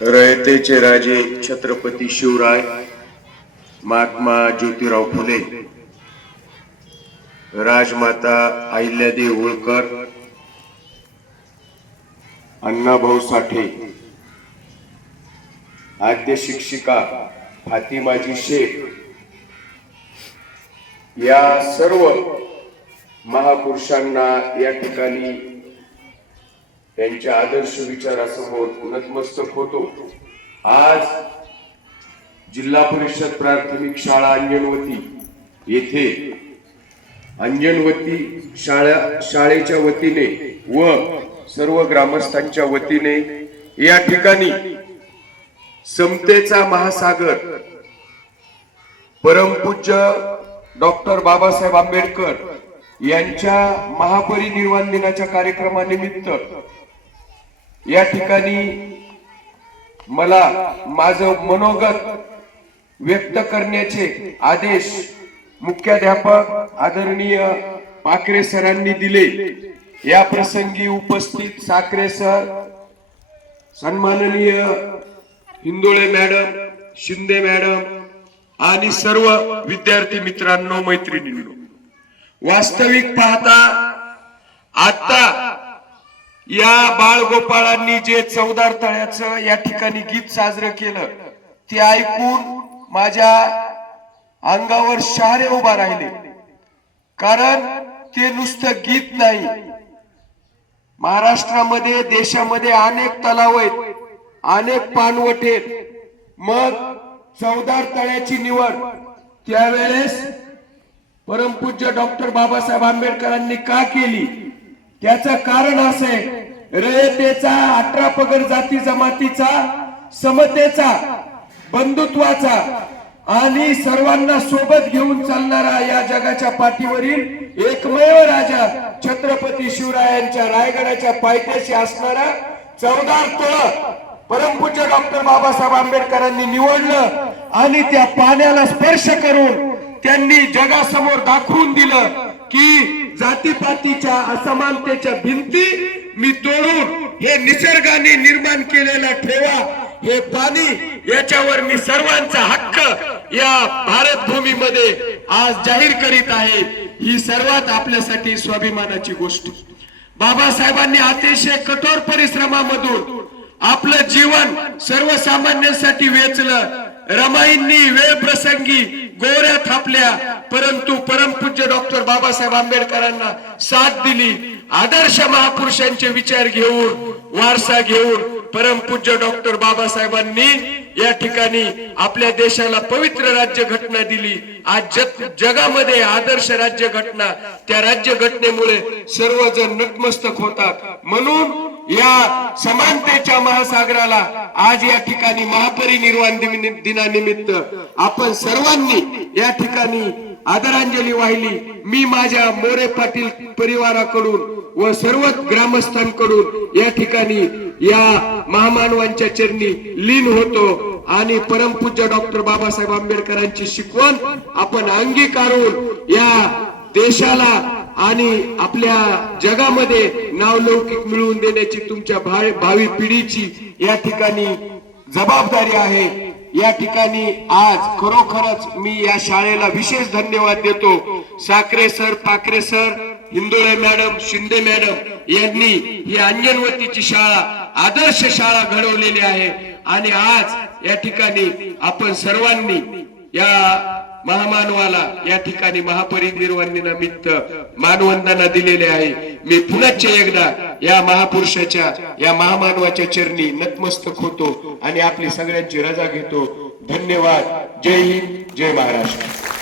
रयतेचे राजे छत्रपती शिवराय महात्मा ज्योतिराव फुले, राजमाता अहिल्यादेवी होळकर, अण्णाभाऊ साठे, आद्य शिक्षिका फातिमाजी शेख या सर्व महापुरुषांना या ठिकाणी त्यांच्या आदर्श विचारासमोर नतमस्तक होतो। आज जिल्हा परिषद प्राथमिक शाळा अंजनवती येथे अंजनवती शाळेच्या वतीने व सर्व ग्रामस्थांच्या वतीने या ठिकाणी समतेचा महासागर परमपूज्य डॉक्टर बाबासाहेब आंबेडकर यांच्या महापरिनिर्वाण दिनाच्या कार्यक्रमानिमित्त या ठिकाणी मला माझं मनोगत व्यक्त करण्याचे आदेश मुख्याध्यापक आदरणीय पाखरे सरांनी दिले। या प्रसंगी उपस्थित साखरे सर, सन्माननीय हिंदोळे मॅडम, शिंदे मॅडम आणि सर्व विद्यार्थी मित्रांनो, मैत्रिणींनो, वास्तविक पाहता आता या बाळगोपाळांनी जे चौदार तळ्याचं या ठिकाणी गीत साजरं केलं ते ऐकून माझ्या अंगावर शहारे उभा राहिले। कारण ते नुसतं गीत नाही, महाराष्ट्रामध्ये देशामध्ये अनेक तलाव आहेत, अनेक पाणवठे आहेत। मग चौदार तळ्याची निवड त्यावेळेस परमपूज्य डॉक्टर बाबासाहेब आंबेडकरांनी का केली? त्याचं कारण असे, रयतेचा, 18 पगड जाती जमातीचा, समतेचा, बंधुत्वाचा आणि सर्वांना सोबत घेऊन चालणारा या जगाच्या पाठीवरील एकमेव राजा छत्रपती शिवरायांच्या रायगडाच्या पायथ्याशी असणारा चौदार तळ परमपूज्य डॉक्टर बाबासाहेब आंबेडकरांनी निवडलं आणि त्या पाण्याला स्पर्श करून त्यांनी जगासमोर दाखवून दिलं की जातीपातीच्या असमानतेच्या भिंती मी तोडून हे निसर्गाने निर्माण केलेला ठेवा, हे पाणी, याच्यावर मी सर्वांचा हक्क या भारत भूमीमध्ये आज जाहीर करीत आहे। ही सर्वात आपल्यासाठी स्वाभिमानाची गोष्ट। बाबासाहेबांनी अतिशय कठोर परिश्रमामधून आपलं जीवन सर्वसामान्यांसाठी वेचलं। रमाईंनी वेळ प्रसंगी गोऱ्या थापल्या, परंतु परमपूज्य डॉक्टर बाबासाहेब आंबेडकरांना साथ दिली। आदर्श महापुरुषांचे विचार घेऊन, वारसा घेऊन परमपूज्य डॉक्टर बाबासाहेबांनी या ठिकाणी आपल्या देशाला पवित्र राज्य घटना दिली। आज जगामध्ये आदर्श राज्य घटना, त्या राज्य घटनेमुळे सर्वजण नतमस्तक होतात। म्हणून या समानतेच्या महासागराला आज या ठिकाणी महापरिनिर्वाण दिनानिमित्त आपण सर्वांनी या ठिकाणी आदरांजली वाहिली। मी माझ्या मोरे पाटील परिवाराकडून व सर्व ग्रामस्थांकडून या ठिकाणी या महामानवांच्या चरणी लीन होतो आणि परमपूज्य डॉक्टर बाबासाहेब आंबेडकरांची शिकवण आपण अंगीकारून या देशाला आणि आपल्या जगामध्ये नावलौकिक मिळवून देण्याची तुमच्या भावी पिढीची या ठिकाणी जबाबदारी आहे। या ठिकाणी आज खरोखरच मी या शाळेला विशेष धन्यवाद देतो। साखरे सर, पाखरे sir, Hindole madam, Shinde madam यांनी ही अंजनवतीची शाळा आदर्श शाळा घडवलेली आहे आणि आज या ठिकाणी आपण सर्वांनी या महामानवाला या ठिकाणी महापरिनिर्वाण दिनानिमित्त मानवंदना दिलेले आहे। मी पुनश्च एकदा या महापुरुषाच्या, या महामानवाच्या चरणी नतमस्तक होतो आणि आपली सगळ्यांची रजा घेतो। धन्यवाद। जय हिंद, जय महाराष्ट्र।